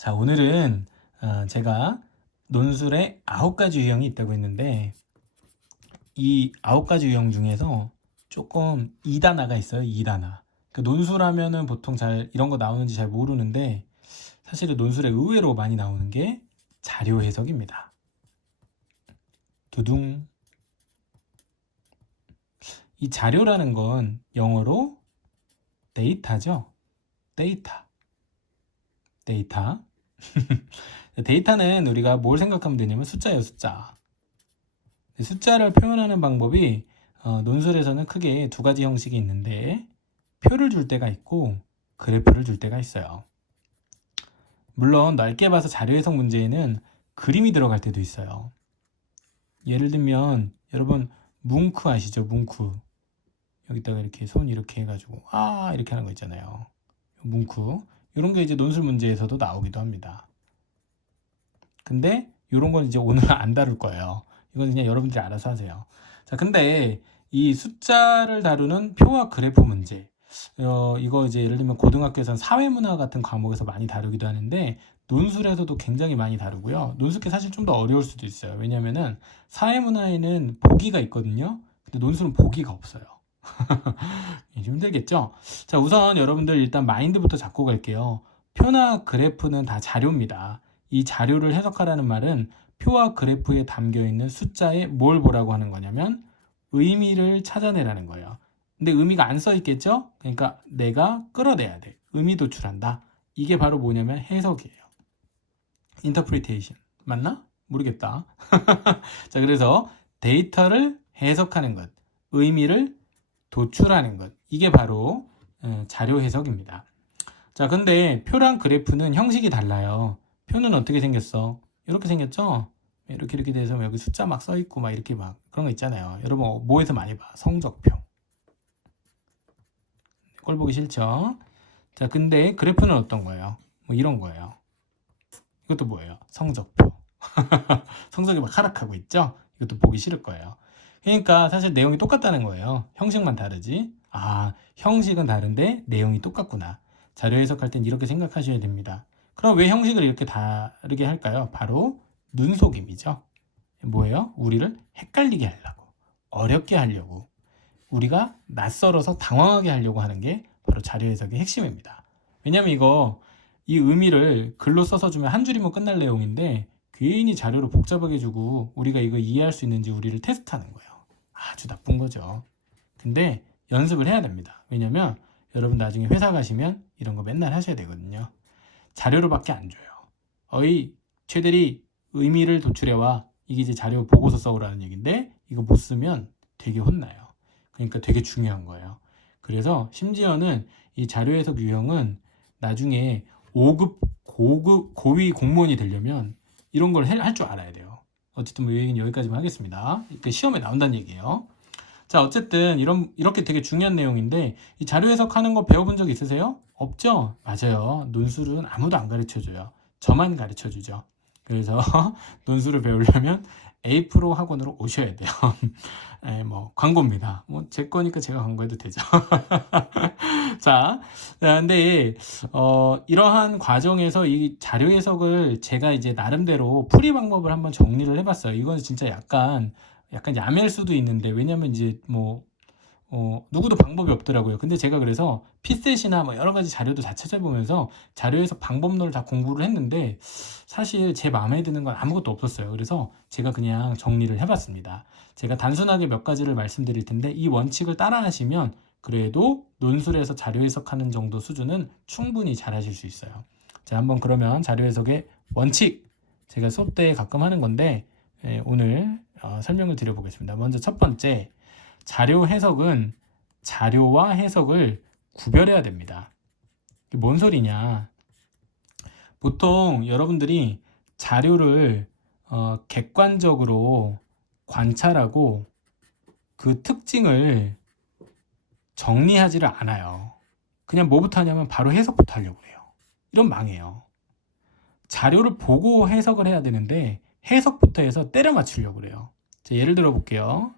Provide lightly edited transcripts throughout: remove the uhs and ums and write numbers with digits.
자, 오늘은 제가 논술에 9가지 유형이 있다고 했는데 이 9가지 유형 중에서 조금 2단아가 있어요. 2단아. 그 논술하면은 보통 잘 이런 거 나오는지 잘 모르는데 사실은 논술에 의외로 많이 나오는 게 자료 해석입니다. 두둥. 이 자료라는 건 영어로 데이터죠. 데이터. 데이터. 데이터는 우리가 뭘 생각하면 되냐면 숫자예요, 숫자. 숫자를 표현하는 방법이 논술에서는 크게 두 가지 형식이 있는데 표를 줄 때가 있고 그래프를 줄 때가 있어요. 물론 넓게 봐서 자료 해석 문제에는 그림이 들어갈 때도 있어요. 예를 들면 여러분 뭉크 아시죠? 뭉크. 여기다가 이렇게 손 이렇게 해가지고 이렇게 하는 거 있잖아요. 뭉크. 이런 게 이제 논술 문제에서도 나오기도 합니다. 근데 이런 건 이제 오늘 안 다룰 거예요. 이건 그냥 여러분들이 알아서 하세요. 자, 근데 이 숫자를 다루는 표와 그래프 문제. 이거 이제 예를 들면 고등학교에서는 사회문화 같은 과목에서 많이 다루기도 하는데 논술에서도 굉장히 많이 다루고요. 논술게 사실 좀 더 어려울 수도 있어요. 왜냐면은 사회문화에는 보기가 있거든요. 근데 논술은 보기가 없어요. 좀 힘들겠죠? 자, 우선 여러분들 일단 마인드부터 잡고 갈게요. 표나 그래프는 다 자료입니다. 이 자료를 해석하라는 말은 표와 그래프에 담겨 있는 숫자에 뭘 보라고 하는 거냐면 의미를 찾아내라는 거예요. 근데 의미가 안 써 있겠죠? 그러니까 내가 끌어내야 돼. 의미 도출한다. 이게 바로 뭐냐면 해석이에요. interpretation. 맞나? 모르겠다. 자, 그래서 데이터를 해석하는 것, 의미를 도출하는 것. 이게 바로 자료 해석입니다. 자, 근데 표랑 그래프는 형식이 달라요. 표는 어떻게 생겼어? 이렇게 생겼죠? 이렇게 돼서 여기 숫자 막 써 있고 막 이렇게 막 그런 거 있잖아요. 여러분 뭐에서 많이 봐? 성적표. 꼴 보기 싫죠? 자, 근데 그래프는 어떤 거예요? 뭐 이런 거예요. 이것도 뭐예요? 성적표. 성적이 막 하락하고 있죠? 이것도 보기 싫을 거예요. 그러니까 사실 내용이 똑같다는 거예요. 형식만 다르지. 형식은 다른데 내용이 똑같구나. 자료 해석할 땐 이렇게 생각하셔야 됩니다. 그럼 왜 형식을 이렇게 다르게 할까요? 바로 눈속임이죠. 뭐예요? 우리를 헷갈리게 하려고, 어렵게 하려고, 우리가 낯설어서 당황하게 하려고 하는 게 바로 자료 해석의 핵심입니다. 왜냐면 이 의미를 글로 써서 주면 한 줄이면 끝날 내용인데 괜히 자료로 복잡하게 주고 우리가 이거 이해할 수 있는지 우리를 테스트하는 거예요. 아주 나쁜 거죠. 근데 연습을 해야 됩니다. 왜냐면 여러분 나중에 회사 가시면 이런 거 맨날 하셔야 되거든요. 자료로밖에 안 줘요. 최대리 의미를 도출해와. 이게 이제 자료 보고서 써오라는 얘기인데 이거 못 쓰면 되게 혼나요. 그러니까 되게 중요한 거예요. 그래서 심지어는 이 자료 해석 유형은 나중에 5급, 고급, 고위 공무원이 되려면 이런 걸 할 줄 알아야 돼요. 어쨌든 뭐 이 얘기는 여기까지만 하겠습니다. 이때 시험에 나온다는 얘기예요. 자, 어쨌든 이렇게 되게 중요한 내용인데 이 자료 해석하는 거 배워본 적 있으세요? 없죠? 맞아요. 논술은 아무도 안 가르쳐줘요. 저만 가르쳐주죠. 그래서 논술을 배우려면 A 프로 학원으로 오셔야 돼요. 뭐 광고입니다. 뭐 제 거니까 제가 광고해도 되죠. 자, 근데 이러한 과정에서 이 자료 해석을 제가 이제 나름대로 풀이 방법을 한번 정리를 해봤어요. 이건 진짜 약간 야매일 수도 있는데 왜냐면 이제 뭐 누구도 방법이 없더라고요. 근데 제가 그래서 피셋이나 뭐 여러 가지 자료도 다 찾아보면서 자료에서 방법론을 다 공부를 했는데 사실 제 마음에 드는 건 아무것도 없었어요. 그래서 제가 그냥 정리를 해봤습니다. 제가 단순하게 몇 가지를 말씀드릴 텐데 이 원칙을 따라 하시면 그래도 논술에서 자료 해석하는 정도 수준은 충분히 잘 하실 수 있어요. 자, 한번 그러면 자료 해석의 원칙 제가 수업 때 가끔 하는 건데 오늘 설명을 드려보겠습니다. 먼저 첫 번째, 자료 해석은 자료와 해석을 구별해야 됩니다. 이게 뭔 소리냐? 보통 여러분들이 자료를 객관적으로 관찰하고 그 특징을 정리하지를 않아요. 그냥 뭐부터 하냐면 바로 해석부터 하려고 해요. 이런 망해요. 자료를 보고 해석을 해야 되는데 해석부터 해서 때려 맞추려고 그래요. 자, 예를 들어 볼게요.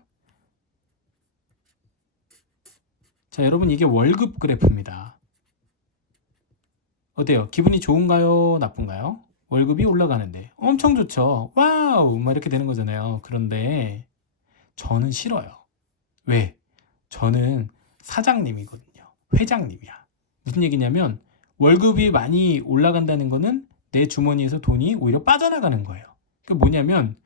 자, 여러분 이게 월급 그래프입니다. 어때요? 기분이 좋은가요? 나쁜가요? 월급이 올라가는데 엄청 좋죠. 와우! 막 이렇게 되는 거잖아요. 그런데 저는 싫어요. 왜? 저는 사장님이거든요. 회장님이야. 무슨 얘기냐면 월급이 많이 올라간다는 거는 내 주머니에서 돈이 오히려 빠져나가는 거예요. 그 뭐냐면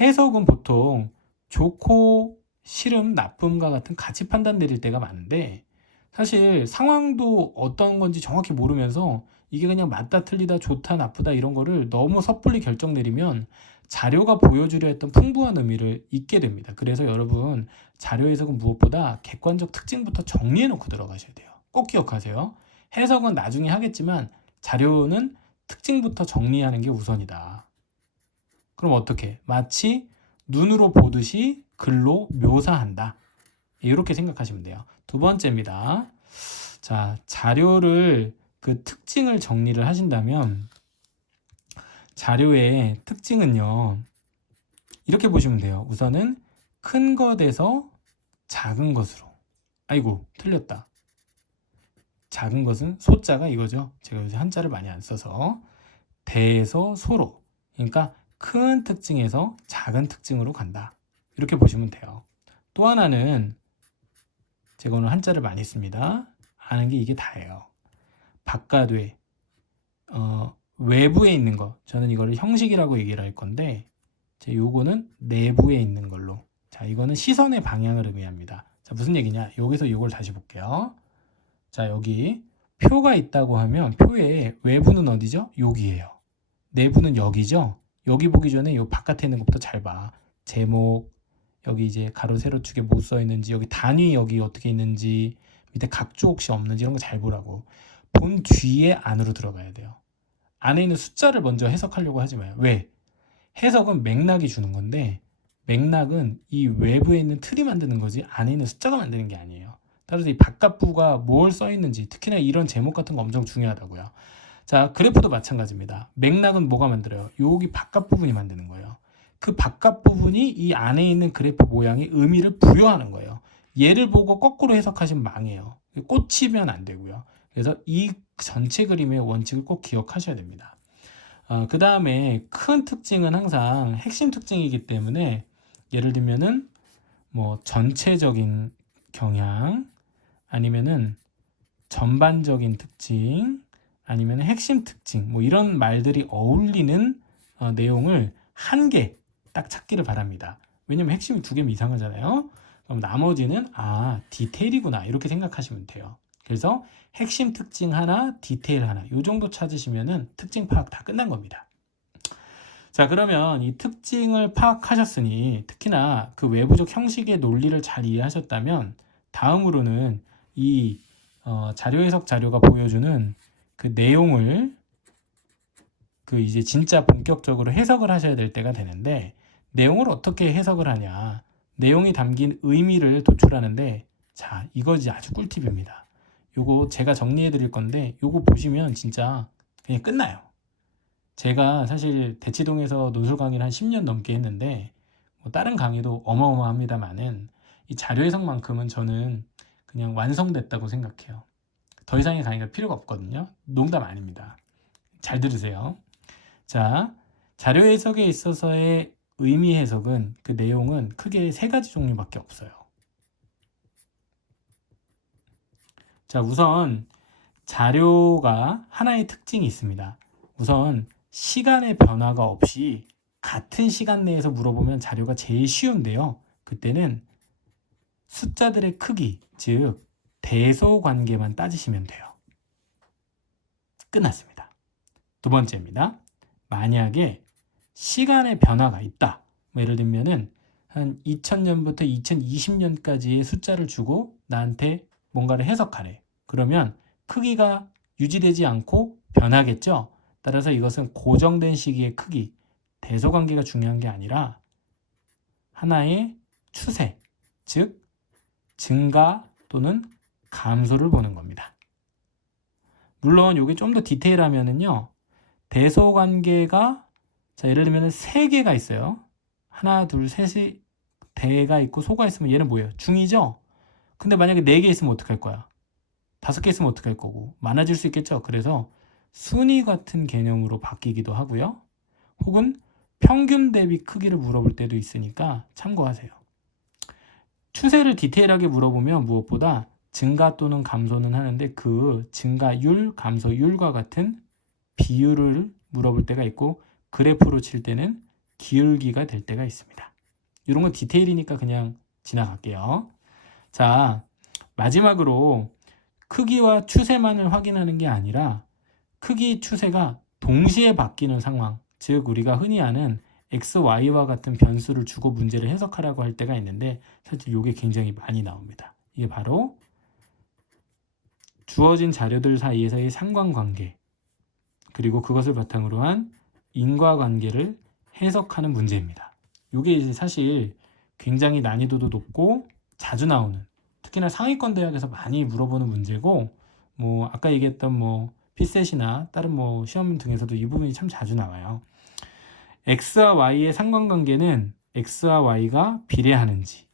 해석은 보통 좋고 싫음, 나쁨과 같은 가치 판단 내릴 때가 많은데 사실 상황도 어떤 건지 정확히 모르면서 이게 그냥 맞다 틀리다 좋다 나쁘다 이런 거를 너무 섣불리 결정 내리면 자료가 보여주려 했던 풍부한 의미를 잊게 됩니다. 그래서 여러분 자료 해석은 무엇보다 객관적 특징부터 정리해 놓고 들어가셔야 돼요. 꼭 기억하세요. 해석은 나중에 하겠지만 자료는 특징부터 정리하는 게 우선이다. 그럼 어떻게? 마치 눈으로 보듯이 글로 묘사한다. 이렇게 생각하시면 돼요. 두 번째입니다. 자, 자료를 그 특징을 정리를 하신다면 자료의 특징은요. 이렇게 보시면 돼요. 우선은 큰 것에서 작은 것으로. 아이고, 틀렸다. 작은 것은 소자가 이거죠. 제가 요새 한자를 많이 안 써서 대에서 소로. 그러니까 큰 특징에서 작은 특징으로 간다. 이렇게 보시면 돼요. 또 하나는 제가 오늘 한자를 많이 씁니다. 아는 게 이게 다예요. 바깥외, 외부에 있는 거. 저는 이거를 형식이라고 얘기를 할 건데 요거는 내부에 있는 걸로. 자, 이거는 시선의 방향을 의미합니다. 자, 무슨 얘기냐? 여기서 이걸 다시 볼게요. 자, 여기 표가 있다고 하면 표의 외부는 어디죠? 여기예요. 내부는 여기죠? 여기 보기 전에 요 바깥에 있는 것부터 잘 봐. 제목, 여기 이제 가로 세로 축에 뭐 써 있는지, 여기 단위 여기 어떻게 있는지, 밑에 각조 혹시 없는지 이런 거 잘 보라고. 본 뒤에 안으로 들어가야 돼요. 안에 있는 숫자를 먼저 해석하려고 하지 마요. 왜? 해석은 맥락이 주는 건데 맥락은 이 외부에 있는 틀이 만드는 거지 안에 있는 숫자가 만드는 게 아니에요. 따라서 이 바깥부가 뭘 써 있는지 특히나 이런 제목 같은 거 엄청 중요하다고요. 자, 그래프도 마찬가지입니다. 맥락은 뭐가 만들어요? 여기 바깥 부분이 만드는 거예요. 그 바깥 부분이 이 안에 있는 그래프 모양의 의미를 부여하는 거예요. 얘를 보고 거꾸로 해석하시면 망해요. 꽂히면 안 되고요. 그래서 이 전체 그림의 원칙을 꼭 기억하셔야 됩니다. 그 다음에 큰 특징은 항상 핵심 특징이기 때문에 예를 들면은 뭐 전체적인 경향 아니면은 전반적인 특징 아니면 핵심 특징 뭐 이런 말들이 어울리는 내용을 한 개 딱 찾기를 바랍니다. 왜냐면 핵심이 두 개면 이상하잖아요. 그럼 나머지는 디테일이구나 이렇게 생각하시면 돼요. 그래서 핵심 특징 하나, 디테일 하나 이 정도 찾으시면은 특징 파악 다 끝난 겁니다. 자, 그러면 이 특징을 파악하셨으니 특히나 그 외부적 형식의 논리를 잘 이해하셨다면 다음으로는 이 자료 해석 자료가 보여주는 그 내용을 그 이제 진짜 본격적으로 해석을 하셔야 될 때가 되는데 내용을 어떻게 해석을 하냐 내용이 담긴 의미를 도출하는데 자 이거지 아주 꿀팁입니다. 요거 제가 정리해 드릴 건데 요거 보시면 진짜 그냥 끝나요. 제가 사실 대치동에서 논술 강의를 한 10년 넘게 했는데 뭐 다른 강의도 어마어마합니다만은 이 자료 해석만큼은 저는 그냥 완성됐다고 생각해요. 더 이상의 강의가 필요가 없거든요. 농담 아닙니다. 잘 들으세요. 자, 자료 해석에 있어서의 의미 해석은 그 내용은 크게 세 가지 종류밖에 없어요. 자, 우선 자료가 하나의 특징이 있습니다. 우선 시간의 변화가 없이 같은 시간 내에서 물어보면 자료가 제일 쉬운데요. 그때는 숫자들의 크기, 즉 대소 관계만 따지시면 돼요. 끝났습니다. 두 번째입니다. 만약에 시간의 변화가 있다. 뭐 예를 들면은 한 2000년부터 2020년까지의 숫자를 주고 나한테 뭔가를 해석하래. 그러면 크기가 유지되지 않고 변하겠죠. 따라서 이것은 고정된 시기의 크기, 대소관계가 중요한 게 아니라 하나의 추세, 즉 증가 또는 감소를 보는 겁니다. 물론 이게 좀 더 디테일하면은요. 대소관계가 자 예를 들면 3개가 있어요. 하나, 둘, 셋이 대가 있고 소가 있으면 얘는 뭐예요? 중이죠? 근데 만약에 4개 있으면 어떡할 거야? 5개 있으면 어떡할 거고? 많아질 수 있겠죠? 그래서 순위 같은 개념으로 바뀌기도 하고요. 혹은 평균 대비 크기를 물어볼 때도 있으니까 참고하세요. 추세를 디테일하게 물어보면 무엇보다 증가 또는 감소는 하는데 그 증가율, 감소율과 같은 비율을 물어볼 때가 있고 그래프로 칠 때는 기울기가 될 때가 있습니다. 이런 건 디테일이니까 그냥 지나갈게요. 자, 마지막으로 크기와 추세만을 확인하는 게 아니라 크기, 추세가 동시에 바뀌는 상황, 즉 우리가 흔히 아는 x, y와 같은 변수를 주고 문제를 해석하라고 할 때가 있는데 사실 이게 굉장히 많이 나옵니다. 이게 바로 주어진 자료들 사이에서의 상관관계 그리고 그것을 바탕으로 한 인과관계를 해석하는 문제입니다. 이게 이제 사실 굉장히 난이도도 높고 자주 나오는 특히나 상위권 대학에서 많이 물어보는 문제고 뭐 아까 얘기했던 뭐 피셋이나 다른 뭐 시험 등에서도 이 부분이 참 자주 나와요. x와 y의 상관관계는 x와 y가 비례하는지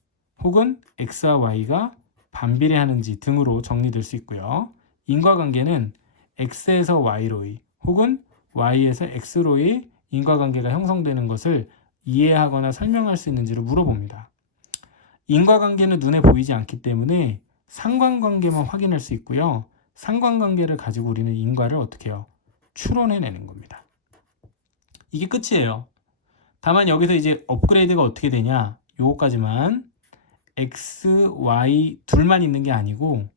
혹은 x와 y가 반비례하는지 등으로 정리될 수 있고요. 인과관계는 x에서 y로의 혹은 y에서 x로의 인과관계가 형성되는 것을 이해하거나 설명할 수 있는지를 물어봅니다. 인과관계는 눈에 보이지 않기 때문에 상관관계만 확인할 수 있고요. 상관관계를 가지고 우리는 인과를 어떻게 해요? 추론해내는 겁니다. 이게 끝이에요. 다만 여기서 이제 업그레이드가 어떻게 되냐? 요거까지만 x, y 둘만 있는 게 아니고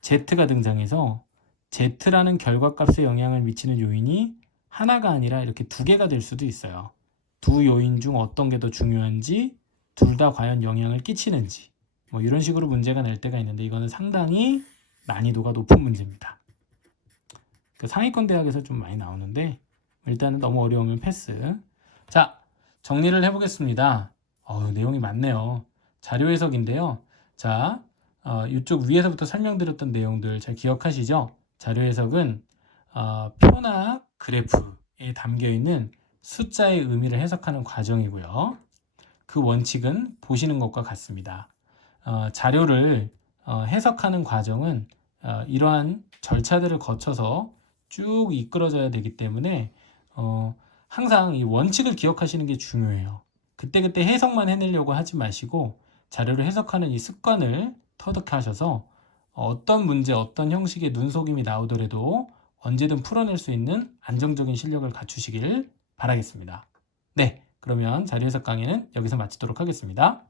z가 등장해서 z라는 결과값에 영향을 미치는 요인이 하나가 아니라 이렇게 두 개가 될 수도 있어요. 두 요인 중 어떤 게 더 중요한지 둘 다 과연 영향을 끼치는지 뭐 이런 식으로 문제가 날 때가 있는데 이거는 상당히 난이도가 높은 문제입니다. 그 상위권 대학에서 좀 많이 나오는데 일단은 너무 어려우면 패스. 자, 정리를 해보겠습니다. 내용이 많네요. 자료 해석인데요. 자, 이쪽 위에서부터 설명드렸던 내용들 잘 기억하시죠? 자료 해석은 표나 그래프에 담겨있는 숫자의 의미를 해석하는 과정이고요. 그 원칙은 보시는 것과 같습니다. 자료를 해석하는 과정은 이러한 절차들을 거쳐서 쭉 이끌어져야 되기 때문에 항상 이 원칙을 기억하시는 게 중요해요. 그때그때 해석만 해내려고 하지 마시고 자료를 해석하는 이 습관을 터득하셔서 어떤 문제, 어떤 형식의 눈속임이 나오더라도 언제든 풀어낼 수 있는 안정적인 실력을 갖추시길 바라겠습니다. 네, 그러면 자료 해석 강의는 여기서 마치도록 하겠습니다.